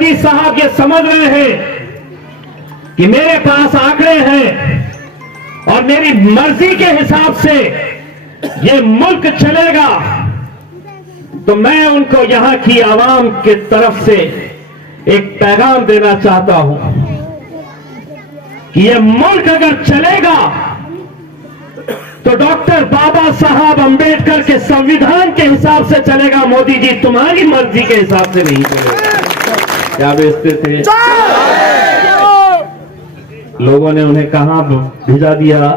मोदी साहब ये समझ रहे हैं कि मेरे पास आंकड़े हैं और मेरी मर्जी के हिसाब से ये मुल्क चलेगा, तो मैं उनको यहां की आवाम की तरफ से एक पैगाम देना चाहता हूं कि ये मुल्क अगर चलेगा तो डॉक्टर बाबा साहब अंबेडकर के संविधान के हिसाब से चलेगा। मोदी जी तुम्हारी मर्जी के हिसाब से नहीं चलेगा। क्या बेचते थे लोगों ने, उन्हें कहां भिजा दिया,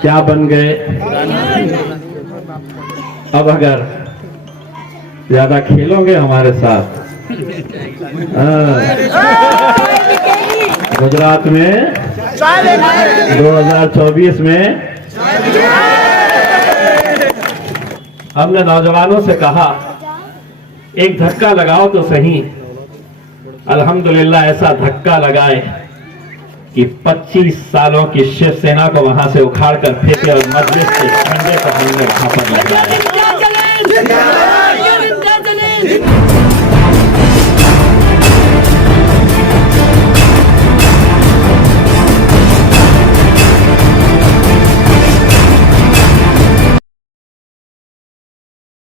क्या बन गए। अब अगर ज्यादा खेलोगे हमारे साथ, गुजरात में 2024 में हमने नौजवानों से कहा एक धक्का लगाओ तो सही। अल्हम्दुलिल्लाह ऐसा धक्का लगाए कि 25 सालों की शिवसेना को वहां से उखाड़ कर फेंके और मजलिस के झंडे को हमने वहां पर लगाया।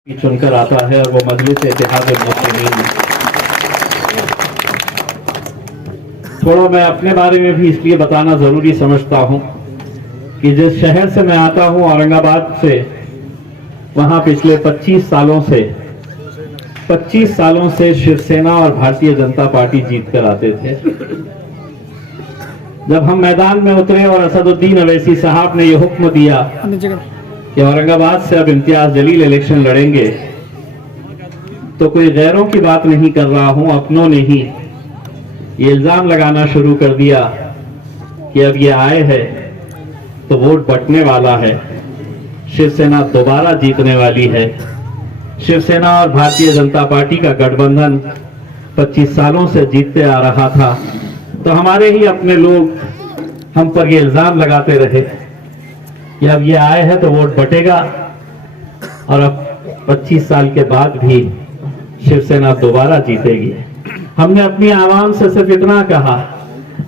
चुनकर आता है और वो मजलिस इत्तेहाद मुस्लिमीन। थोड़ा मैं अपने बारे में भी इसलिए बताना जरूरी समझता हूं कि जिस शहर से मैं आता हूं, औरंगाबाद से, वहां पिछले 25 सालों से शिवसेना और भारतीय जनता पार्टी जीत कर आते थे। जब हम मैदान में उतरे और असदुद्दीन अवैसी साहब ने यह हुक्म दिया कि औरंगाबाद से अब इम्तियाज जलील इलेक्शन लड़ेंगे, तो कोई गैरों की बात नहीं कर रहा हूं, अपनों ने ही ये इल्जाम लगाना शुरू कर दिया कि अब ये आए हैं तो वोट बंटने वाला है, शिवसेना दोबारा जीतने वाली है। शिवसेना और भारतीय जनता पार्टी का गठबंधन 25 सालों से जीतते आ रहा था, तो हमारे ही अपने लोग हम पर ये इल्जाम लगाते रहे कि अब ये आए हैं तो वोट बटेगा, और अब 25 साल के बाद भी शिवसेना दोबारा जीतेगी। हमने अपनी आवाम से सिर्फ इतना कहा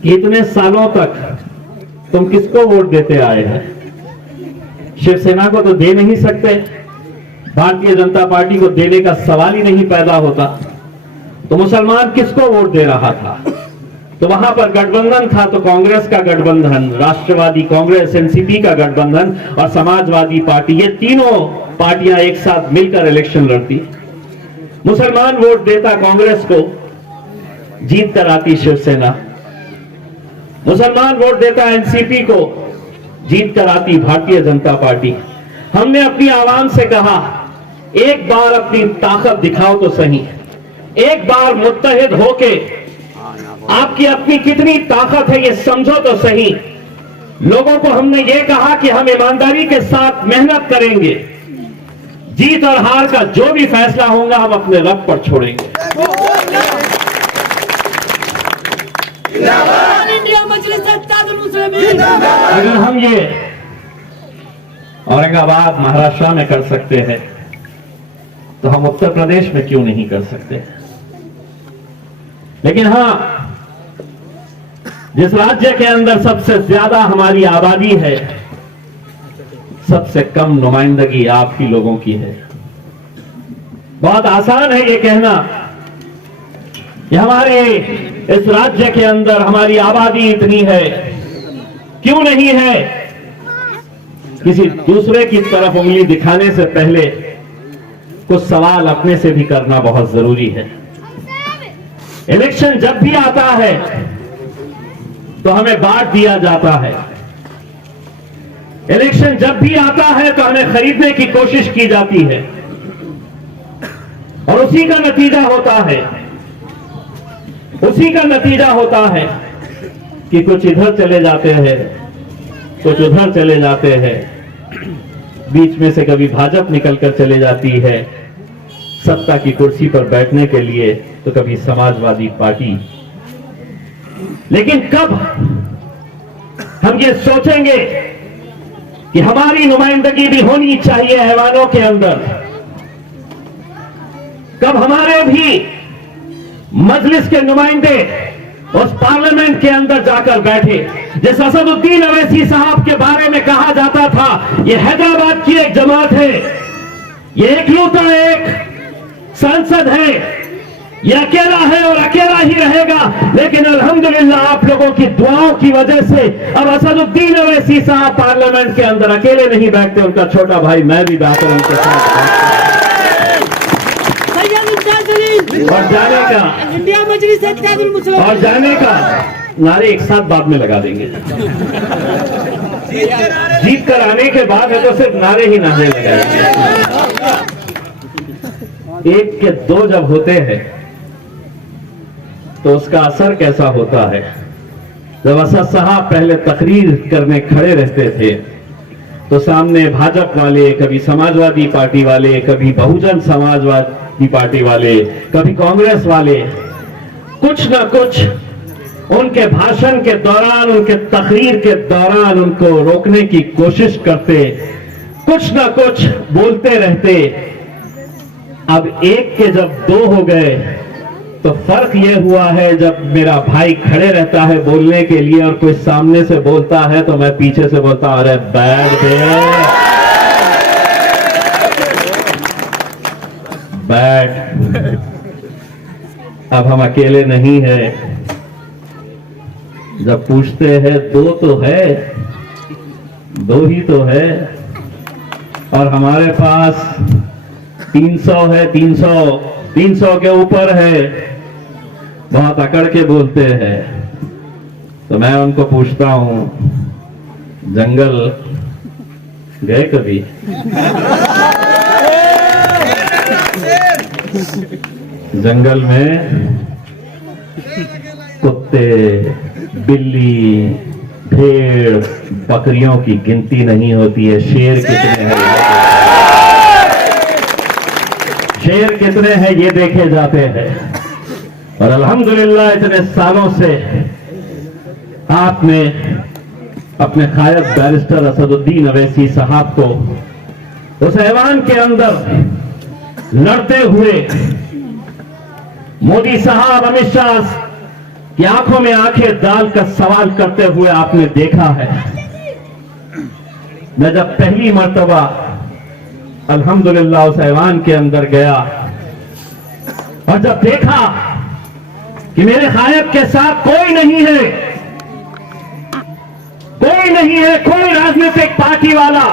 कि इतने सालों तक तुम किसको वोट देते आए हैं? शिवसेना को तो दे नहीं सकते, भारतीय जनता पार्टी को देने का सवाल ही नहीं पैदा होता, तो मुसलमान किसको वोट दे रहा था? तो वहां पर गठबंधन था, तो कांग्रेस का गठबंधन, राष्ट्रवादी कांग्रेस, एनसीपी का गठबंधन और समाजवादी पार्टी, ये तीनों पार्टियां एक साथ मिलकर इलेक्शन लड़ती। मुसलमान वोट देता कांग्रेस को, जीत कर आती शिवसेना। मुसलमान वोट देता एनसीपी को, जीत कर आती भारतीय जनता पार्टी। हमने अपनी आवाम से कहा एक बार अपनी ताकत दिखाओ तो सही, एक बार मुत्तहिद होके आपकी अपनी कितनी ताकत है ये समझो तो सही। लोगों को हमने ये कहा कि हम ईमानदारी के साथ मेहनत करेंगे, जीत और हार का जो भी फैसला होगा हम अपने रब पर छोड़ेंगे। अगर हम ये औरंगाबाद महाराष्ट्र में कर सकते हैं तो हम उत्तर प्रदेश में क्यों नहीं कर सकते? लेकिन हां, जिस राज्य के अंदर सबसे ज्यादा हमारी आबादी है, सबसे कम नुमाइंदगी आप ही लोगों की है। बहुत आसान है ये कहना कि हमारे इस राज्य के अंदर हमारी आबादी इतनी है, क्यों नहीं है? किसी दूसरे की तरफ उंगली दिखाने से पहले कुछ सवाल अपने से भी करना बहुत जरूरी है। इलेक्शन जब भी आता है तो हमें बांट दिया जाता है, इलेक्शन जब भी आता है तो हमें खरीदने की कोशिश की जाती है, और उसी का नतीजा होता है कि कुछ इधर चले जाते हैं, कुछ उधर चले जाते हैं, बीच में से कभी भाजपा निकलकर चले जाती है सत्ता की कुर्सी पर बैठने के लिए, तो कभी समाजवादी पार्टी। लेकिन कब हम ये सोचेंगे कि हमारी नुमाइंदगी भी होनी चाहिए ऐवानों के अंदर? कब हमारे भी मजलिस के नुमाइंदे उस पार्लियामेंट के अंदर जाकर बैठे। जिस असदुद्दीन अवैसी साहब के बारे में कहा जाता था ये हैदराबाद की एक जमात है, ये एकलौता एक सांसद है, ये अकेला है और अकेला ही रहेगा, लेकिन अल्हम्दुलिल्लाह आप लोगों की दुआओं की वजह से अब असदुद्दीन अवैसी साहब पार्लियामेंट के अंदर अकेले नहीं बैठते, उनका छोटा भाई मैं भी बैठा उनके साथ। और जाने का इंडिया मजलिस इत्तेहादुल मुस्लिमीन और जाने का नारे एक साथ बाद में लगा देंगे। जीत कर आने के बाद है तो सिर्फ नारे ही नारे लगाएंगे। एक के दो जब होते हैं तो उसका असर कैसा होता है। जब असद साहब पहले तकरीर करने खड़े रहते थे तो सामने भाजपा वाले, कभी समाजवादी पार्टी वाले, कभी बहुजन समाजवादी पार्टी वाले, कभी कांग्रेस वाले, कुछ ना कुछ उनके भाषण के दौरान, उनके तकरीर के दौरान उनको रोकने की कोशिश करते, कुछ ना कुछ बोलते रहते। अब एक के जब दो हो गए तो फर्क यह हुआ है, जब मेरा भाई खड़े रहता है बोलने के लिए और कोई सामने से बोलता है तो मैं पीछे से बोलता हूं अरे बैठ बैठ। अब हम अकेले नहीं है। जब पूछते हैं दो तो है, दो ही तो है, और हमारे पास 300 है, 300 के ऊपर है, बहुत अकड़ के बोलते हैं। तो मैं उनको पूछता हूं जंगल गए कभी? जंगल में कुत्ते, बिल्ली, भेड़, बकरियों की गिनती नहीं होती है। शेर कितने हैं, शेर कितने हैं ये देखे जाते हैं। और अल्हम्दुलिल्लाह इतने सालों से आपने अपने कायद बैरिस्टर असदुद्दीन अवैसी साहब को उस ऐवान के अंदर लड़ते हुए मोदी साहब, अमित शाह की आंखों में आंखें डालकर सवाल करते हुए आपने देखा है। मैं जब पहली मर्तबा अल्हम्दुलिल्लाह उस ऐवान के अंदर गया और जब देखा कि मेरे गायब के साथ कोई नहीं है, कोई नहीं है, कोई राजनीतिक पार्टी वाला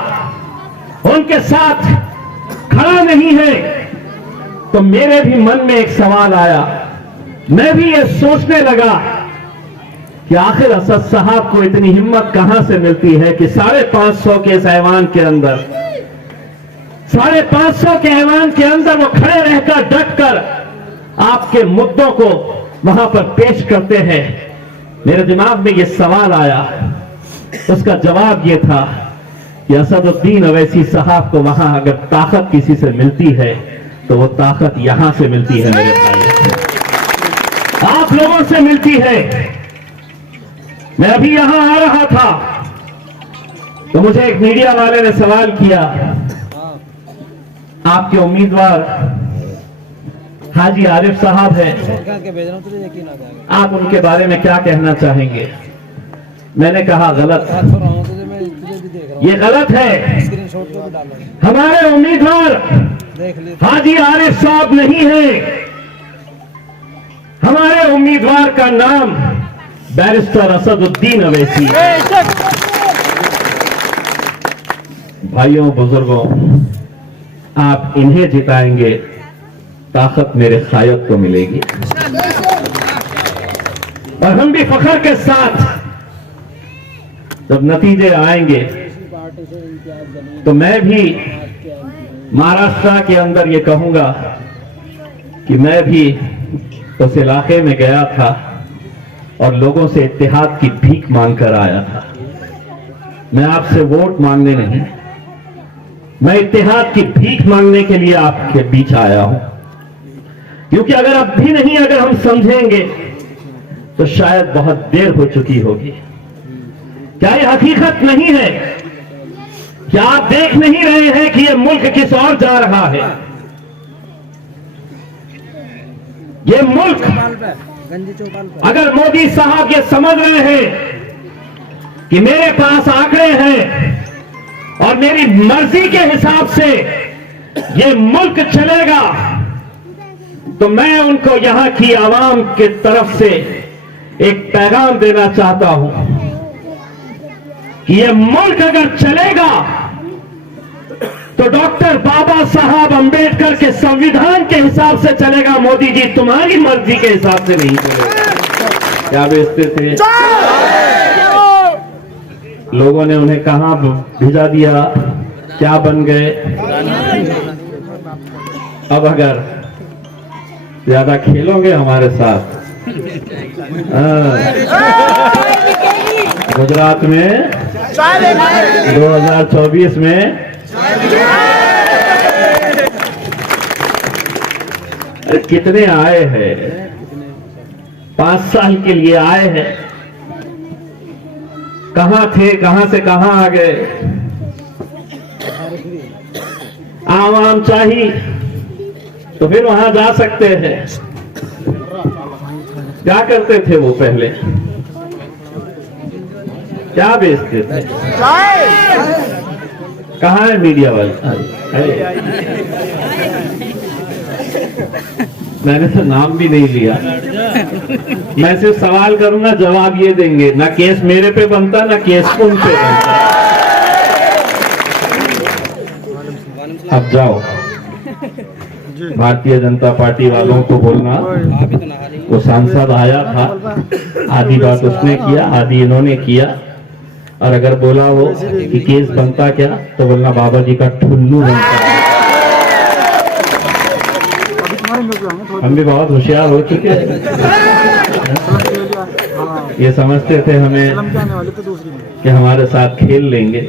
उनके साथ खड़ा नहीं है, तो मेरे भी मन में एक सवाल आया। मैं भी ये सोचने लगा कि आखिर असद साहब को इतनी हिम्मत कहां से मिलती है कि 550 के इस ऐवान के अंदर, 550 के ऐवान के अंदर वो खड़े रहकर डटकर आपके मुद्दों को वहां पर पेश करते हैं। मेरे दिमाग में ये सवाल आया, उसका जवाब ये था कि असदुद्दीन अवैसी साहब को वहां अगर ताकत किसी से मिलती है तो वो ताकत यहां से मिलती है मेरे भाई, आप लोगों से मिलती है। मैं अभी यहां आ रहा था तो मुझे एक मीडिया वाले ने सवाल किया, आपके उम्मीदवार हाजी आरिफ साहब हैं, आप उनके बारे में क्या कहना चाहेंगे? मैंने कहा गलत, ये गलत है। हमारे उम्मीदवार हाजी आरिफ साहब नहीं है, हमारे उम्मीदवार का नाम बैरिस्टर असदुद्दीन अवैसी है। भाइयों बुजुर्गों, आप इन्हें जिताएंगे, ताकत मेरे कायद को मिलेगी। और हम भी फख्र के साथ जब नतीजे आएंगे तो मैं भी महाराष्ट्र के अंदर ये कहूंगा कि मैं भी उस इलाके में गया था और लोगों से इत्तेहाद की भीख मांग कर आया था। मैं आपसे वोट मांगने नहीं, मैं इत्तेहाद की भीख मांगने के लिए आपके बीच आया हूं। क्योंकि अगर अब भी नहीं, अगर हम समझेंगे तो शायद बहुत देर हो चुकी होगी। क्या ये हकीकत नहीं है? क्या आप देख नहीं रहे हैं कि ये मुल्क किस ओर जा रहा है? ये मुल्क, अगर मोदी साहब ये समझ रहे हैं कि मेरे पास आंकड़े हैं और मेरी मर्जी के हिसाब से ये मुल्क चलेगा, तो मैं उनको यहां की आवाम की तरफ से एक पैगाम देना चाहता हूं कि ये मुल्क अगर चलेगा तो डॉक्टर बाबा साहब अंबेडकर के संविधान के हिसाब से चलेगा। मोदी जी तुम्हारी मर्जी के हिसाब से नहीं चलेगा। क्या बेचते थे लोगों ने, उन्हें कहां भिजा दिया, क्या बन गए। अब अगर ज्यादा खेलोगे हमारे साथ, गुजरात में 2024 में कितने आए हैं, 5 साल के लिए आए हैं, कहां थे, कहां से कहां आ गए। आवाम चाहिए तो फिर वहां जा सकते हैं। क्या करते थे वो पहले, क्या बेचते थे, कहां है मीडिया वाले? मैंने तो नाम भी नहीं लिया। मैं सिर्फ सवाल करूंगा, जवाब ये देंगे, ना केस मेरे पे बनता ना केस उन पे बनता। अब जाओ भारतीय जनता पार्टी वालों को बोलना, वो सांसद आया था, आधी बात उसने किया, आधी इन्होंने किया, और अगर बोला वो कि केस बनता क्या, तो बोलना बाबा जी का ठुल्लू बनता। हम भी बहुत होशियार हो चुके हैं। ये समझते थे हमें कि हमारे साथ खेल लेंगे,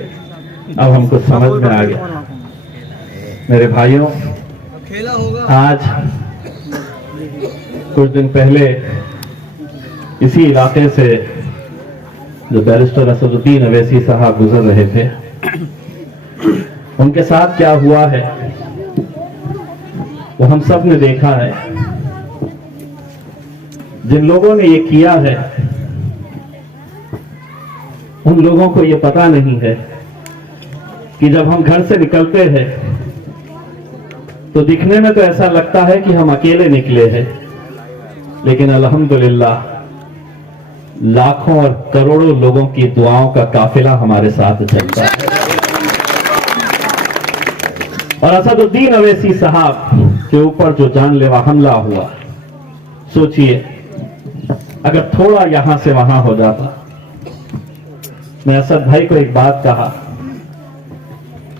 अब हमको समझ में आ गया। मेरे भाइयों, आज कुछ दिन पहले इसी इलाके से जो बैरिस्टर असदुद्दीन अवैसी साहब गुजर रहे थे, उनके साथ क्या हुआ है वो हम सब ने देखा है। जिन लोगों ने ये किया है उन लोगों को ये पता नहीं है कि जब हम घर से निकलते हैं तो दिखने में तो ऐसा लगता है कि हम अकेले निकले हैं, लेकिन अल्हम्दुलिल्लाह लाखों और करोड़ों लोगों की दुआओं का काफिला हमारे साथ चलता है। और असदुद्दीन अवैसी साहब के ऊपर जो जानलेवा हमला हुआ, सोचिए अगर थोड़ा यहां से वहां हो जाता। मैं असद भाई को एक बात कहा,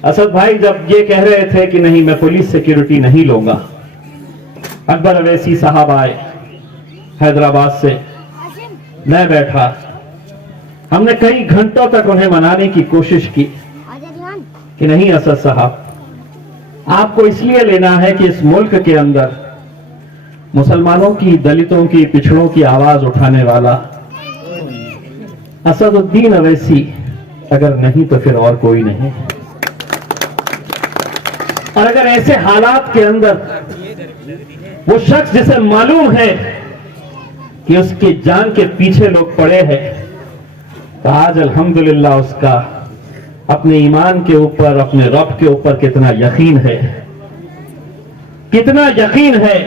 असद भाई जब ये कह रहे थे कि नहीं मैं पुलिस सिक्योरिटी नहीं लूंगा, अकबर अवैसी साहब आए हैदराबाद से, मैं बैठा, हमने कई घंटों तक उन्हें मनाने की कोशिश की कि नहीं असद साहब, आपको इसलिए लेना है कि इस मुल्क के अंदर मुसलमानों की, दलितों की, पिछड़ों की आवाज उठाने वाला असदुद्दीन अवैसी अगर नहीं तो फिर और कोई नहीं। और अगर ऐसे हालात के अंदर वो शख्स जिसे मालूम है कि उसकी जान के पीछे लोग पड़े हैं, तो आज अल्हम्दुलिल्लाह उसका अपने ईमान के ऊपर, अपने रब के ऊपर कितना यकीन है, कितना यकीन है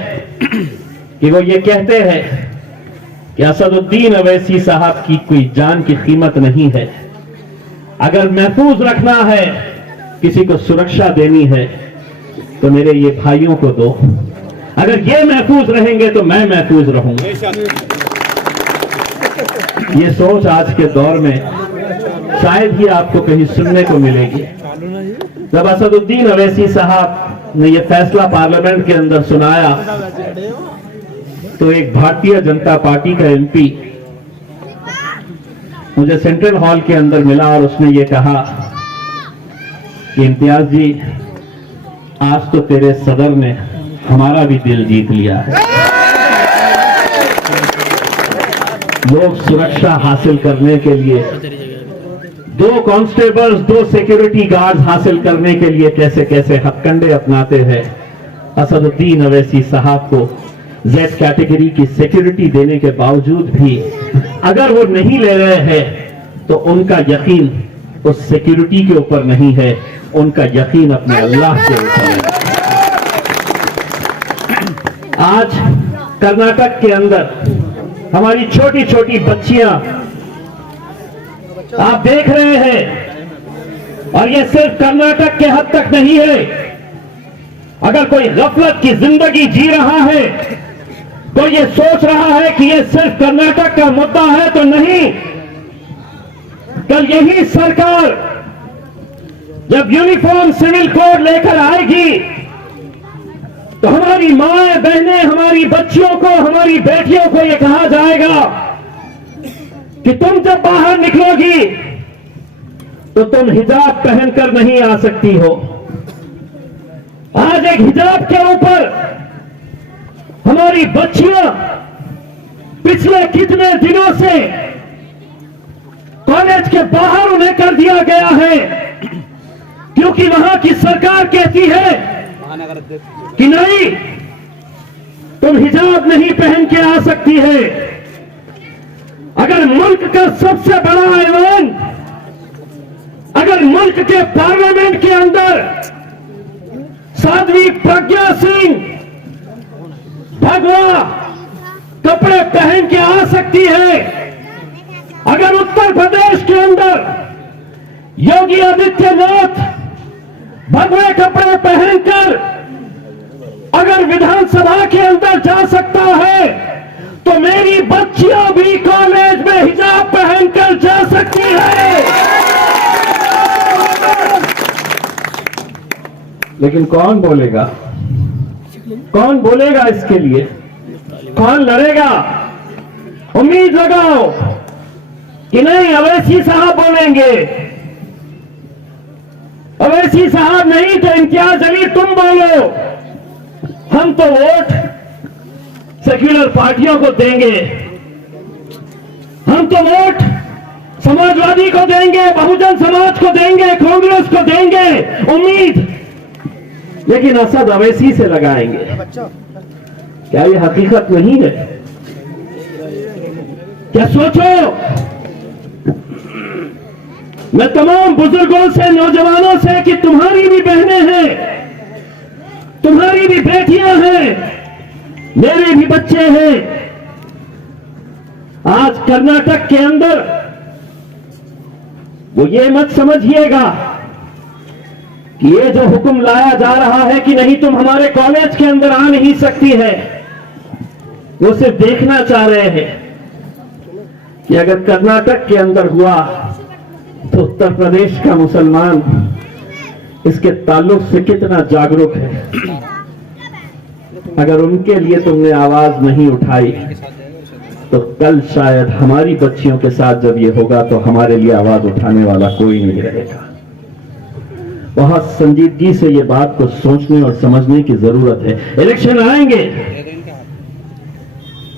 कि वो ये कहते हैं कि असदुद्दीन अवैसी साहब की कोई जान की कीमत नहीं है। अगर महफूज रखना है, किसी को सुरक्षा देनी है, तो मेरे ये भाइयों को दो। अगर ये महफूज रहेंगे तो मैं महफूज रहूंगा। ये सोच आज के दौर में शायद ही आपको कहीं सुनने को मिलेगी। जब असदुद्दीन अवैसी साहब ने यह फैसला पार्लियामेंट के अंदर सुनाया, तो एक भारतीय जनता पार्टी का एमपी मुझे सेंट्रल हॉल के अंदर मिला और उसने ये कहा कि इम्तियाज जी, आज तो तेरे सदर ने हमारा भी दिल जीत लिया है। लोग सुरक्षा हासिल करने के लिए 2 कांस्टेबल्स, 2 सिक्योरिटी गार्ड्स हासिल करने के लिए कैसे कैसे हथकंडे अपनाते हैं। असदुद्दीन अवैसी साहब को Z कैटेगरी की सिक्योरिटी देने के बावजूद भी अगर वो नहीं ले रहे हैं तो उनका यकीन उस सिक्योरिटी के ऊपर नहीं है, उनका यकीन अपने अल्लाह के ऊपर है। आज कर्नाटक के अंदर हमारी छोटी छोटी बच्चियां आप देख रहे हैं, और ये सिर्फ कर्नाटक के हद तक नहीं है। अगर कोई गफलत की जिंदगी जी रहा है, कोई ये सोच रहा है कि ये सिर्फ कर्नाटक का मुद्दा है, तो नहीं। कल यही सरकार जब यूनिफॉर्म सिविल कोड लेकर आएगी तो हमारी माएं बहनें, हमारी बच्चियों को, हमारी बेटियों को यह कहा जाएगा कि तुम जब बाहर निकलोगी तो तुम हिजाब पहनकर नहीं आ सकती हो। आज एक हिजाब के ऊपर हमारी बच्चियां पिछले कितने दिनों से कॉलेज के बाहर उन्हें कर दिया गया है, क्योंकि वहां की सरकार कहती है कि नहीं, तुम हिजाब नहीं पहन के आ सकती है। अगर मुल्क का सबसे बड़ा ऐलान, अगर मुल्क के पार्लियामेंट के अंदर साध्वी प्रज्ञा सिंह भगवा कपड़े पहन के आ सकती है, अगर उत्तर प्रदेश के अंदर योगी आदित्यनाथ भगवे कपड़े पहनकर अगर विधानसभा के अंदर जा सकता है, तो मेरी बच्चियां भी कॉलेज में हिजाब पहनकर जा सकती है। लेकिन कौन बोलेगा? कौन बोलेगा इसके लिए? कौन लड़ेगा? उम्मीद लगाओ कि नहीं, अवैसी साहब बोलेंगे। अवैसी साहब नहीं तो इम्तियाज अली तुम बोलो। हम तो वोट सेक्युलर पार्टियों को देंगे, हम तो वोट समाजवादी को देंगे, बहुजन समाज को देंगे, कांग्रेस को देंगे, उम्मीद। लेकिन असद अवैसी से लगाएंगे। क्या ये हकीकत नहीं है? क्या सोचो, मैं तमाम बुजुर्गों से, नौजवानों से कि तुम्हारी भी बहनें हैं, तुम्हारी भी बेटियां हैं, मेरे भी बच्चे हैं। आज कर्नाटक के अंदर वो ये मत समझिएगा कि ये जो हुक्म लाया जा रहा है कि नहीं तुम हमारे कॉलेज के अंदर आ नहीं सकती है, वो सिर्फ देखना चाह रहे हैं कि अगर कर्नाटक के अंदर हुआ तो उत्तर प्रदेश का मुसलमान इसके ताल्लुक से कितना जागरूक है। अगर उनके लिए तुमने आवाज नहीं उठाई तो कल शायद हमारी बच्चियों के साथ जब ये होगा तो हमारे लिए आवाज उठाने वाला कोई नहीं रहेगा। बहुत संजीदगी से ये बात को सोचने और समझने की जरूरत है। इलेक्शन आएंगे,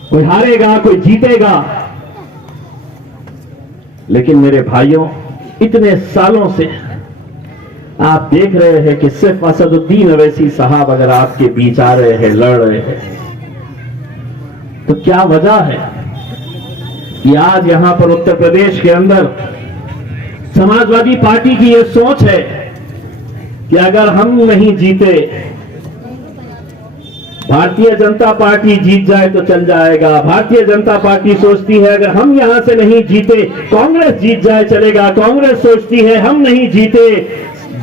कोई हारेगा, कोई जीतेगा, लेकिन मेरे भाइयों, इतने सालों से आप देख रहे हैं कि सिर्फ असदुद्दीन अवैसी साहब अगर आपके बीच आ रहे हैं, लड़ रहे हैं, तो क्या वजह है कि आज यहां पर उत्तर प्रदेश के अंदर समाजवादी पार्टी की यह सोच है कि अगर हम नहीं जीते, भारतीय जनता पार्टी जीत जाए तो चल जाएगा। भारतीय जनता पार्टी सोचती है अगर हम यहां से नहीं जीते, कांग्रेस जीत जाए चलेगा। कांग्रेस सोचती है हम नहीं जीते,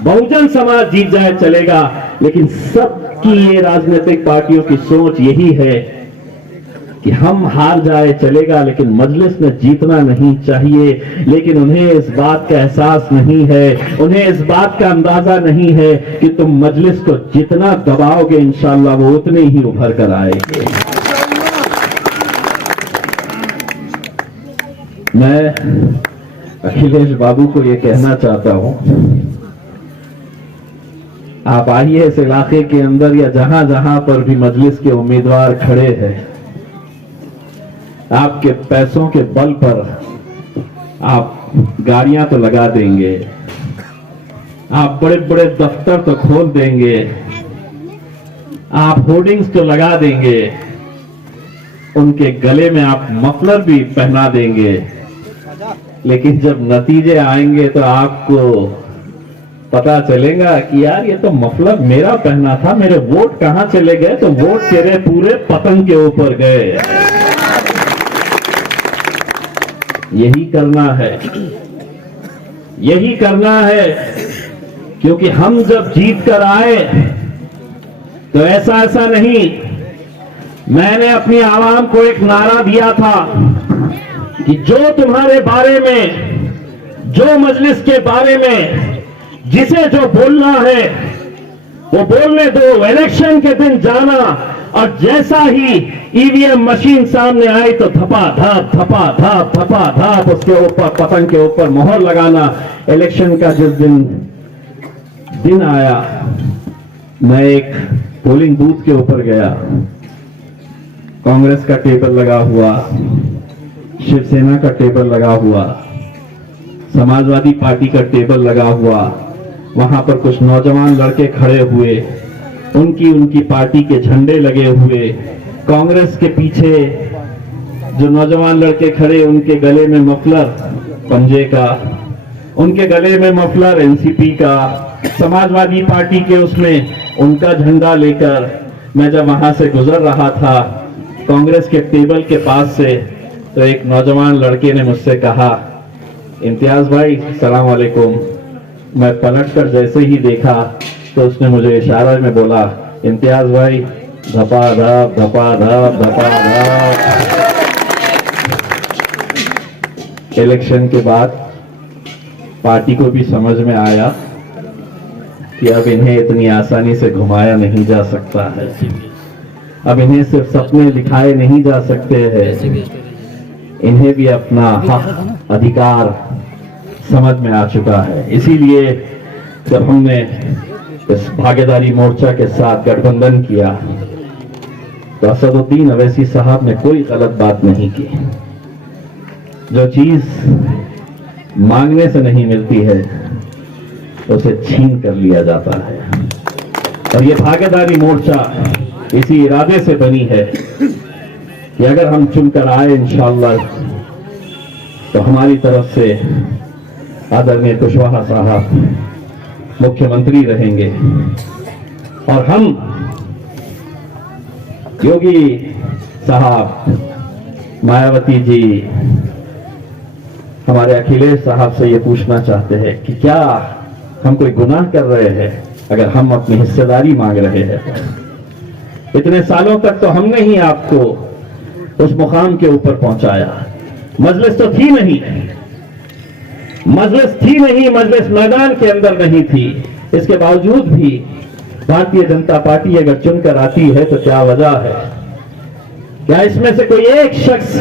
बहुजन समाज जीत जाए चलेगा। लेकिन सबकी ये राजनीतिक पार्टियों की सोच यही है कि हम हार जाए चलेगा, लेकिन मजलिस में जीतना नहीं चाहिए। लेकिन उन्हें इस बात का एहसास नहीं है, उन्हें इस बात का अंदाजा नहीं है कि तुम मजलिस को जितना दबाओगे इंशाअल्लाह वो उतने ही उभर कर आएंगे। मैं अखिलेश बाबू को ये कहना चाहता हूं, आप आइए इस इलाके के अंदर या जहां जहां पर भी मजलिस के उम्मीदवार खड़े हैं, आपके पैसों के बल पर आप गाड़ियां तो लगा देंगे, आप बड़े बड़े दफ्तर तो खोल देंगे, आप होर्डिंग्स तो लगा देंगे, उनके गले में आप मफलर भी पहना देंगे, लेकिन जब नतीजे आएंगे तो आपको पता चलेगा कि यार ये तो मफलर मेरा पहना था, मेरे वोट कहां चले गए? तो वोट तेरे पूरे पतंग के ऊपर गए। यही करना है, यही करना है, क्योंकि हम जब जीत कर आए तो ऐसा नहीं, मैंने अपनी आवाम को एक नारा दिया था कि जो तुम्हारे बारे में, जो मजलिस के बारे में जिसे जो बोलना है वो बोलने दो, इलेक्शन के दिन जाना और जैसा ही ईवीएम मशीन सामने आई तो धपा-धप उसके ऊपर, पतंग के ऊपर मोहर लगाना। इलेक्शन का जिस दिन आया, मैं एक पोलिंग बूथ के ऊपर गया, कांग्रेस का टेबल लगा हुआ, शिवसेना का टेबल लगा हुआ, समाजवादी पार्टी का टेबल लगा हुआ, वहां पर कुछ नौजवान लड़के खड़े हुए, उनकी पार्टी के झंडे लगे हुए, कांग्रेस के पीछे जो नौजवान लड़के खड़े उनके गले में मफलर पंजे का, उनके गले में मफलर एनसीपी का, समाजवादी पार्टी के उसमें उनका झंडा लेकर मैं जब वहां से गुजर रहा था कांग्रेस के टेबल के पास से, तो एक नौजवान लड़के ने मुझसे कहा, इम्तियाज भाई सलाम वालेकुम। मैं पलट कर जैसे ही देखा तो उसने मुझे इशारा में बोला, इम्तियाज भाई धपा धप। इलेक्शन के बाद पार्टी को भी समझ में आया कि अब इन्हें इतनी आसानी से घुमाया नहीं जा सकता है, अब इन्हें सिर्फ सपने दिखाए नहीं जा सकते हैं, इन्हें भी अपना हक अधिकार समझ में आ चुका है। इसीलिए जब हमने इस भागीदारी मोर्चा के साथ गठबंधन किया तो असदुद्दीन अवैसी साहब ने कोई गलत बात नहीं की। जो चीज मांगने से नहीं मिलती है उसे छीन कर लिया जाता है, और ये भागीदारी मोर्चा इसी इरादे से बनी है कि अगर हम चुनकर आए इंशाअल्लाह तो हमारी तरफ से आदरणीय कुशवाहा साहब मुख्यमंत्री रहेंगे, और हम योगी साहब, मायावती जी, हमारे अखिलेश साहब से ये पूछना चाहते हैं कि क्या हम कोई गुनाह कर रहे हैं अगर हम अपनी हिस्सेदारी मांग रहे हैं? इतने सालों तक तो हमने ही आपको उस मुकाम के ऊपर पहुंचाया। मजलिस तो थी नहीं, मजलिस मैदान के अंदर नहीं थी। इसके बावजूद भी भारतीय जनता पार्टी अगर चुनकर आती है तो क्या वजह है? क्या इसमें से कोई एक शख्स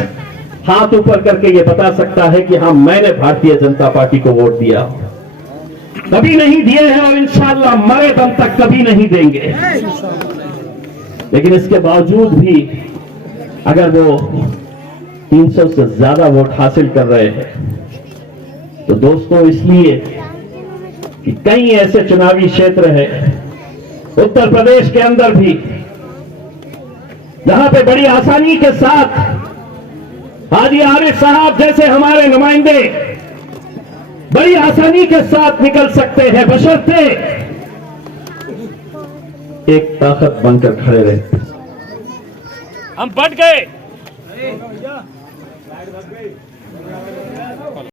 हाथ ऊपर करके ये बता सकता है कि हाँ मैंने भारतीय जनता पार्टी को वोट दिया? कभी नहीं दिए हैं और इंशाअल्लाह मरे दम तक कभी नहीं देंगे। लेकिन इसके बावजूद भी अगर वो 300 से ज्यादा वोट हासिल कर रहे हैं तो दोस्तों इसलिए कि कई ऐसे चुनावी क्षेत्र है उत्तर प्रदेश के अंदर भी जहां पे बड़ी आसानी के साथ हाजी आरिफ साहब जैसे हमारे नुमाइंदे बड़ी आसानी के साथ निकल सकते हैं, बशर्ते एक ताकत बनकर खड़े रहे। हम बढ़ गए।